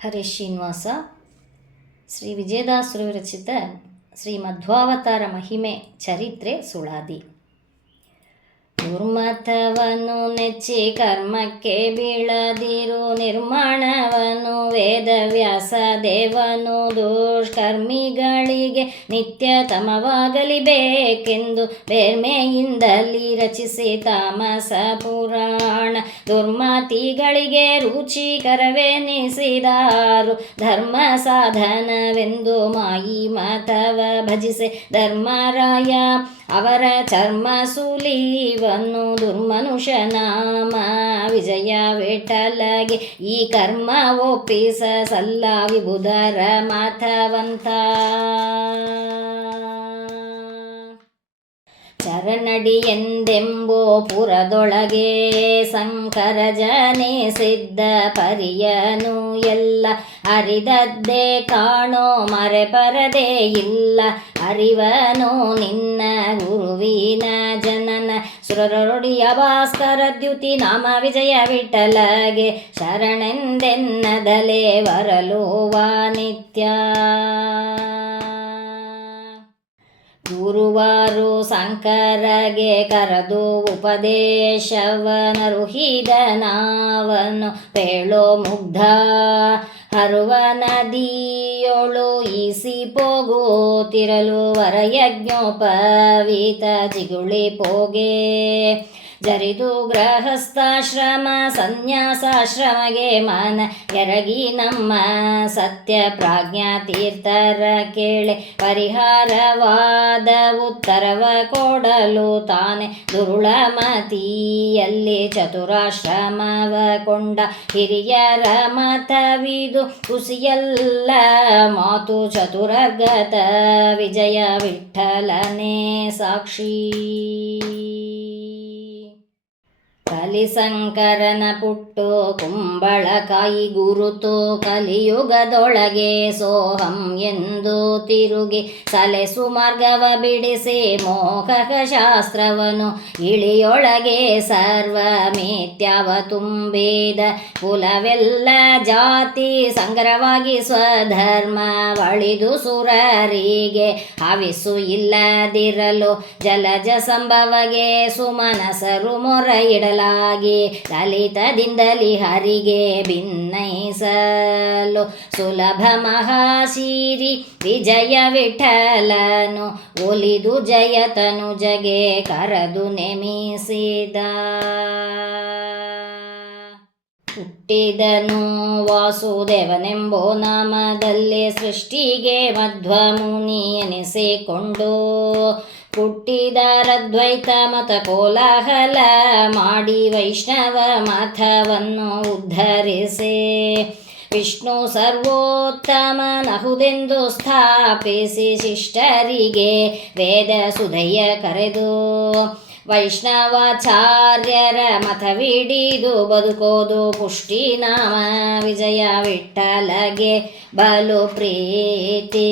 ಹರೇ ಶ್ರೀನಿವಾಸ. ಶ್ರೀ ವಿಜಯದಾಸರು ವಿರಚಿತ ಶ್ರೀ ಮಧ್ವಾವತಾರ ಮಹಿಮೆ ಚರಿತ್ರೆ ಸುಳಾದಿ. ದುರ್ಮತವನ್ನು ನೆಚ್ಚಿ ಕರ್ಮಕ್ಕೆ ಬೀಳದಿರು, ನಿರ್ಮಾಣವನ್ನು ವೇದವ್ಯಾಸ ದೇವನು ದುಷ್ಕರ್ಮಿಗಳಿಗೆ ನಿತ್ಯ ತಮವಾಗಲಿಬೇಕೆಂದು ಬೇರ್ಮೆಯಿಂದಲಿ ರಚಿಸಿ ತಾಮಸ ಪುರಾಣ. ದುರ್ಮತಿಗಳಿಗೆ ರುಚಿಕರವೆನಿಸಿದಾರು ಧರ್ಮ ಸಾಧನವೆಂದು ಮಾಯಿ ಮತವ ಭಜಿಸೆ ಧರ್ಮರಾಯ ಅವರ ಚರ್ಮ ಸುಲಿವನ್ನು ದುರ್ಮನುಷ್ಯ ನಾಮ ವಿಜಯ ವಿಠಲಗೆ ಈ ಕರ್ಮ ಒಪ್ಪಿಸ ಸಲ್ಲ ವಿಬುಧರ ಮಾಥವಂತ. ಚರಣಡಿ ಎಂದೆಂಬೋ ಪುರದೊಳಗೆ ಸಂಕರ ಜನಿಸಿದ್ದ ಪರಿಯನು ಎಲ್ಲ ಅರಿದದ್ದೇ ಕಾಣೋ ಮರೆಪರದೇ ಇಲ್ಲ. ಅರಿವನು ನಿನ್ನ ಗುರುವಿನ ಜನನ ಸುರರೊಡಿಯ ಭಾಸ್ಕರ ದ್ಯುತಿ ನಾಮ ವಿಜಯ ವಿಠಲಗೆ ಶರಣೆಂದೆನ್ನದಲೇ ವರಲೋವ ನಿತ್ಯ. ಗುರುವಾರು ಸಂಕರಗೆ ಕರೆದು ಉಪದೇಶವನರುಹಿದ ನಾವನು ಪೇಳೋ ಮುಗ್ಧ ಹರುವ ನದಿಯೋಳು ಈಸಿ ಪೋಗುತ್ತಿರಲು ವರಯಜ್ಞೋಪವೀತ ಜಿಗುಳಿ ಪೋಗೆ ಜರಿದು ಗೃಹಸ್ಥಾಶ್ರಮ ಸನ್ಯಾಸಾಶ್ರಮಗೆ ಮನ ಎರಗಿ ನಮ್ಮ ಸತ್ಯ ಪ್ರಾಜ್ಞಾ ತೀರ್ಥರ ಕೇಳೆ ಪರಿಹಾರವಾದ ಉತ್ತರವ ಕೊಡಲು ತಾನೆ ದುರುಳಮತಿಯಲ್ಲಿ ಚತುರಾಶ್ರಮವ ಕೊಂಡ. ಹಿರಿಯರ ಮತವಿದು ಕುಸಿಯಲ್ಲ ಮಾತು ಚತುರಗತ ವಿಜಯ ವಿಠಲನೇ ಸಾಕ್ಷಿ. ಕಲಿಸಂಕರನ ಪುಟ್ಟು ಕುಂಬಳಕಾಯಿ ಗುರುತು ಕಲಿಯುಗದೊಳಗೆ ಸೋಹಂ ಎಂದು ತಿರುಗಿ ಸಲೆಸು ಮಾರ್ಗವ ಬಿಡಿಸಿ ಮೋಹಕ ಶಾಸ್ತ್ರವನು ಇಳಿಯೊಳಗೆ ಸರ್ವ ಮಿಥ್ಯವ ತುಂಬಿದ ಕುಲವೆಲ್ಲ ಜಾತಿ ಸಂಗ್ರಹವಾಗಿ ಸ್ವಧರ್ಮ ಒಳಿದು ಸುರರಿಗೆ ಹವಿಸು ಇಲ್ಲದಿರಲು ಜಲಜ ಸಂಭವಗೆ ಸುಮನಸರು ಮೊರ ಇಡಲಾಗಿ ಲಲಿತದಿಂದಲಿ ಹರಿಗೆ ಭಿನ್ನೈಸಲು ಸುಲಭ ಮಹಾಶೀರಿ ವಿಜಯ ವಿಠಲನು ಒಲಿದು ಜಯತನು ಜಗೆ ಕರೆದು ನೆಮಿಸಿದ. ಹುಟ್ಟಿದನು ವಾಸುದೇವನೆಂಬೋ ನಾಮದಲ್ಲಿ ಸೃಷ್ಟಿಗೆ ಮಧ್ವಮುನಿ ಎನಿಸಿಕೊಂಡು ಹುಟ್ಟಿದರದ್ವೈತ ಮತ ಕೋಲಾಹಲ ಮಾಡಿ ವೈಷ್ಣವ ಮತವನ್ನು ಉದ್ಧರಿಸಿ ವಿಷ್ಣು ಸರ್ವೋತ್ತಮನಹುದೆಂದು ಸ್ಥಾಪಿಸಿ ಶಿಷ್ಟರಿಗೆ ವೇದ ಸುಧೆಯ ಕರೆದು ವೈಷ್ಣವಾಚಾರ್ಯರ ಮತವಿಡಿದು ಬದುಕೋದು ಪುಷ್ಟಿ ನಾಮ ವಿಜಯ ವಿಠಲಗೆ ಬಲು ಪ್ರೀತಿ.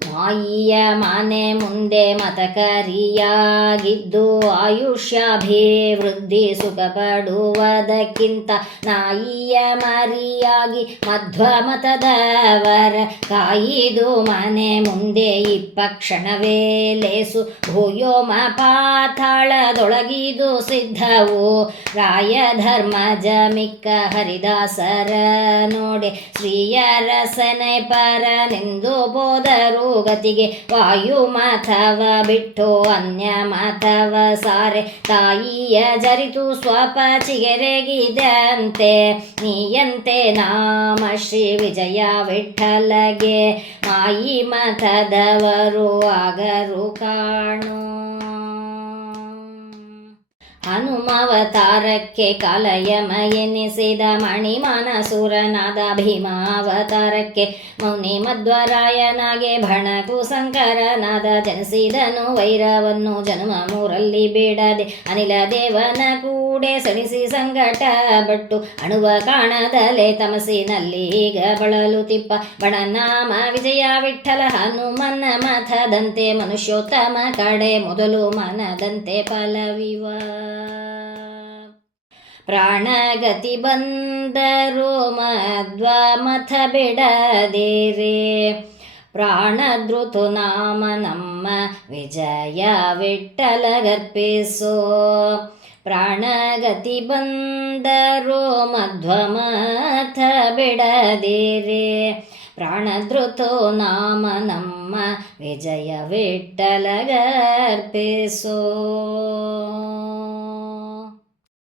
ಮಾಯಿಯ ಮನೆ ಮುಂದೆ ಮತಕರಿಯಾಗಿದ್ದು ಆಯುಷ್ಯಾಭಿವೃದ್ಧಿ ಸುಖ ಪಡುವುದಕ್ಕಿಂತ ನಾಯಿಯ ಮರಿಯಾಗಿ ಮಧ್ವ ಮತದವರ ಕಾಯಿದು ಮನೆ ಮುಂದೆ ಇಪ್ಪ ಕ್ಷಣವೇ ಲೇಸು ಭೂಯೋಮ ಪಾತಾಳದೊಳಗಿದು ಸಿದ್ಧವು ರಾಯ ಧರ್ಮಜ ಮಿಕ್ಕ ಹರಿದಾಸರ ನೋಡೆ ಶ್ರೀಯರಸನೆ ಪರನೆಂದು ಬೋದರು ಗತಿಗೆ ವಾಯು ಮತವ ಬಿಟ್ಟು ಅನ್ಯ ಮತವ ಸಾರೆ ತಾಯಿಯ ಜರಿತು ಸ್ವಪ ಚಿಗೆರೆಗಿದಂತೆ ನೀಯಂತೆ ನಾಮ ಶ್ರೀ ವಿಜಯ ವಿಠಲಗೆ ಮಾಯಿ ಮತದವರು ಆಗರು ಕಾಣು. ಹನುಮಾವತಾರಕ್ಕೆ ಕಾಲಯಮ ಎನಿಸಿದ ಮಣಿಮಾನಸುರನಾದ ಭೀಮಾವತಾರಕ್ಕೆ ಮುನಿ ಮಧ್ವರಾಯನಾಗೆ ಭಣಕು ಸಂಕರನಾದ ಜನಿಸಿದನು ವೈರವನ್ನು ಜನ್ಮ ಮೂರಲ್ಲಿ ಬೇಡದೆ ಅನಿಲ ದೇವನ ಕೂಡೆ ಸಣಿಸಿ ಸಂಗಟ ಬಟ್ಟು ಅಣುವ ಕಾಣದಲೆ ತಮಸಿನಲ್ಲಿ ಈಗ ಬಳಲು ತಿಪ್ಪ ಬಣನಾಮ ವಿಜಯ ವಿಠಲ ಹನುಮನ್ನ ಮಥದಂತೆ ಮನುಷ್ಯೋತ್ತಮ ಕಡೆ ಮೊದಲು ಮನದಂತೆ ಫಲವಿವ. ಪ್ರಾಣಗತಿ ಬಂದರು ಮಧ್ವಮಥ ಬಿಡದಿರಿ. ಪ್ರಾಣಧೃತು ನಾಮ ನಮ್ಮ ವಿಜಯ ವಿಠ್ಠಲಗರ್ಪಿಸೋ. ಪ್ರಾಣಗತಿ ಬಂದರು ಮಧ್ವಮಥ ಬಿಡದಿರಿ. ಪ್ರಾಣಧೃತು ನಾಮ ನಮ್ಮ ವಿಜಯ ವಿಠ್ಠಲಗರ್ಪಿಸೋ.